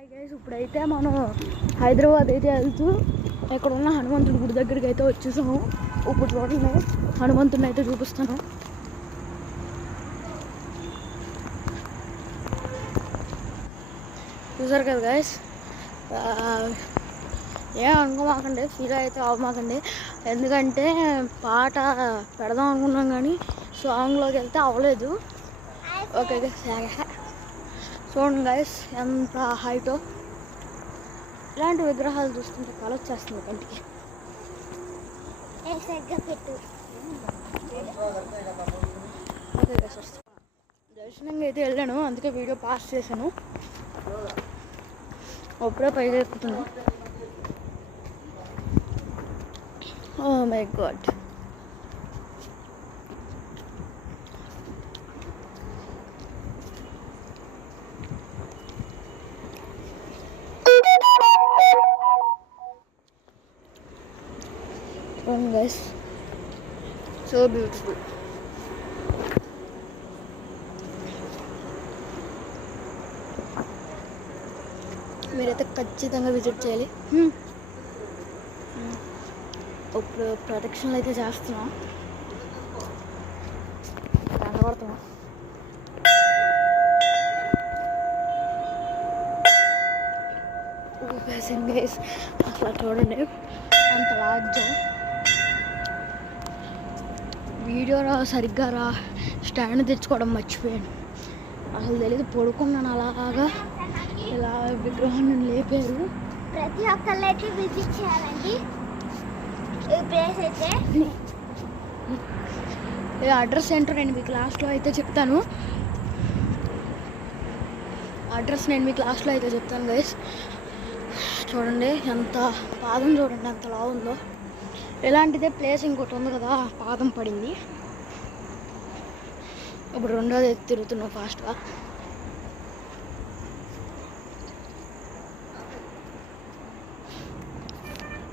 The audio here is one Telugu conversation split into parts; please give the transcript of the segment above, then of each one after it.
హాయ్ గైస్, ఇప్పుడైతే మనం హైదరాబాద్ అయితే వెళ్తూ ఇక్కడ ఉన్న హనుమంతుడి గుడి దగ్గరికి అయితే వచ్చేసాము. ఇప్పుడు చూడండి, హనుమంతుడిని అయితే చూపిస్తాను. చూసారు కదా గైస్, ఏం అనుకోమాకండి, ఫీల్ అయితే అవ్వమాకండి. ఎందుకంటే పాట పెడదాం అనుకున్నాం కానీ సాంగ్లోకి వెళ్తే అవ్వలేదు. ఓకే చూడండి గైస్, ఎంత హైటో. ఇలాంటి విగ్రహాలు చూస్తుంటే కళ వచ్చేస్తుంది కంటికి. ఓకే గైస్, వస్తాను. దర్శనంగా అయితే వెళ్ళాను, అందుకే వీడియో పాస్ చేశాను. అప్పుడే పైగా ఎక్కుతున్నాను. Oh my god, guys, so beautiful. మీరైతే ఖచ్చితంగా విజిట్ చేయాలి. ఇప్పుడు ప్రదక్షిణలు అయితే చేస్తున్నాం, కనబడుతున్నాం. గైస్ అట్లా చూడండి, అంత రాజ్యం. వీడియో సరిగ్గా స్టాండ్ తెచ్చుకోవడం మర్చిపోయాను. అసలు తెలియదు, పడుకున్నాను అలాగా. ఇలా విగ్రహాన్ని లేపారు. ప్రతి ఒక్కళ్ళు అయితే విజిట్ చేయాలండి ఈ ప్లేస్ అయితే. అడ్రస్ ఏంటో నేను మీకు లాస్ట్లో అయితే చెప్తాను. గైస్ చూడండి, ఎంత పాదం చూడండి ఎంత లా ఉందో. ఇలాంటిదే ప్లేస్ ఇంకోటి ఉంది కదా, పాదం పడింది. ఇప్పుడు రెండోది తిరుగుతున్నాం ఫాస్ట్గా.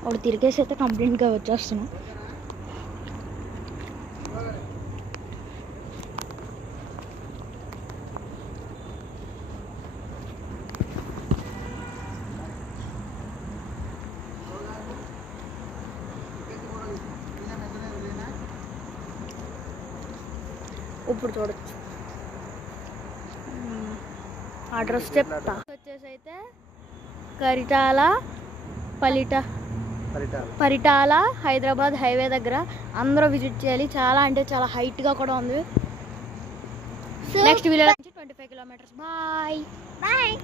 అప్పుడు తిరిగేసి అయితే కంప్లీట్గా వచ్చేస్తున్నాం. ఇప్పుడు చూడొచ్చు, అడ్రస్ చెప్తా. వచ్చేసి అయితే పరిటాల హైదరాబాద్ హైవే దగ్గర. అందరూ విజిట్ చేయాలి. చాలా అంటే చాలా హైట్గా కూడా ఉంది. Next video 25 kilometres. బాయ్.